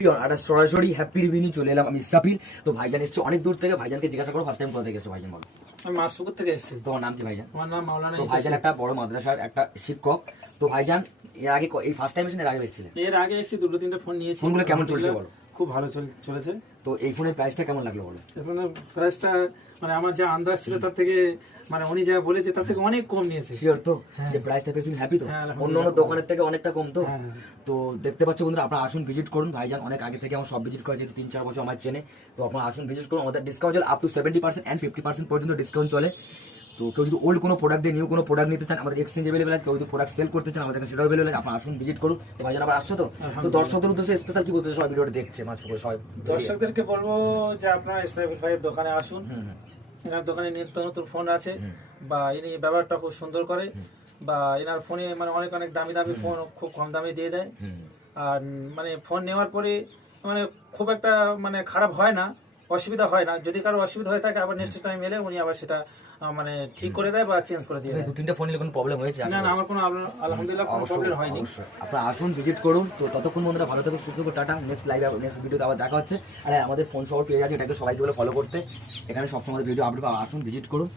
একটা সরাসরি happy review নিয়ে চলে এলাম আমি ইসরাফিল। তো ভাইজান এসছে অনেক দূর থেকে। ভাইজানকে জিজ্ঞাসা করো ফার্স্ট টাইম কোথা থেকে এসছো ভাইজান বলো। আমি মাসপুকুর থেকে এসেছি। তোমার নাম কি ভাইজান? আমার নাম মাওলানা তো ভাইজান একটা বড় মাদ্রাসার একটা শিক্ষক। তো ভাইজান এর আগে এই ফার্স্ট টাইম এসেছেন, এর আগে এসেছিলেন? এর আগে এসেছি, দুটো তিনটে ফোন নিয়েছি। ফোনগুলো কেমন চলছে বলো? খুব ভালো চলেছে। তো এই ফোনের প্রাইসটা কেমন লাগলো বলো? এখানে প্রাইসটা মানে আমার যা আন্দাজ ছিল তার থেকে, মানে উনি যা বলেছে তার থেকে অনেক কম নিয়েছে। শিওর তো যে প্রাইসটা পেয়ে তুমি হ্যাপি তো? হ্যাঁ, অন্য অন্য দোকানের থেকে অনেকটা কম তো? হ্যাঁ। তো দেখতে পাচ্ছ বন্ধুরা, আপনারা আসুন ভিজিট করুন। ভাইজান অনেক আগে থেকে আমার সব ভিজিট করে, যেহেতু 3-4 বছর আমার চেনে। তো আপনারা আসুন ভিজিট করুন। আমাদের ডিসকাউন্ট চলে আপ টু 70% অ্যান্ড 50% পর্যন্ত ডিসকাউন্ট চলে। তো কেউ যদি ওল্ড কোনো প্রোডাক্ট দিয়ে নিউ কোনো প্রোডাক্ট নিতে চান, আমাদের এক্সচেঞ্জ অ্যাভেলেবল আছে। কেউ যদি প্রোডাক্ট সেল করতে চান, আমাদের কাছে সেটাও অ্যাভেলেবল আছে। আপনারা আসুন ভিজিট করুন। তো ভাইজান আবার আসছো তো? তো দর্শকদের উদ্দেশ্যে স্পেশাল কি বলতে সবাই ভিডিওটা দেখছে মাস করে সবাই দর্শকদেরকে বলবো যে আপনারা ইসরাফিল ভাইয়ের দোকানে আসুন। এনার দোকানে নিত্য নতুন ফোন আছে, বা ইনি ব্যবহারটা খুব সুন্দর করে, বা এনার ফোনে মানে অনেক অনেক দামি দামি ফোন খুব কম দামে দিয়ে দেয়। আর মানে ফোন নেওয়ার পরে মানে খুব একটা মানে খারাপ হয় না, অসুবিধা হয় না। যদি কারো অসুবিধা হয়ে থাকে আবার নেক্সট টাইম এলে উনি আবার সেটা মানে ঠিক করে দেয় বা চেঞ্জ করে দিয়ে দেয়। 2-3টা ফোন নিলে কোনো প্রবলেম হয়েছে? না না, আমার কোনো আলহামদুলিল্লাহ কোনো প্রবলেম হয়নি। আপনারা আসুন ভিজিট করুন। তো ততক্ষণ বন্ধুরা ভালো থাকুন, সুস্থ থাকুন। টাটা। নেক্সট লাইভ নেক্সট ভিডিওতে আবার দেখা হচ্ছে। আর আমাদের ফোন সহ পেয়ে যাচ্ছে, এটাকে সবাইকে বলে ফলো করতে। এখানে সবসময় ভিডিও আপডেট আসুন ভিজিট করুন।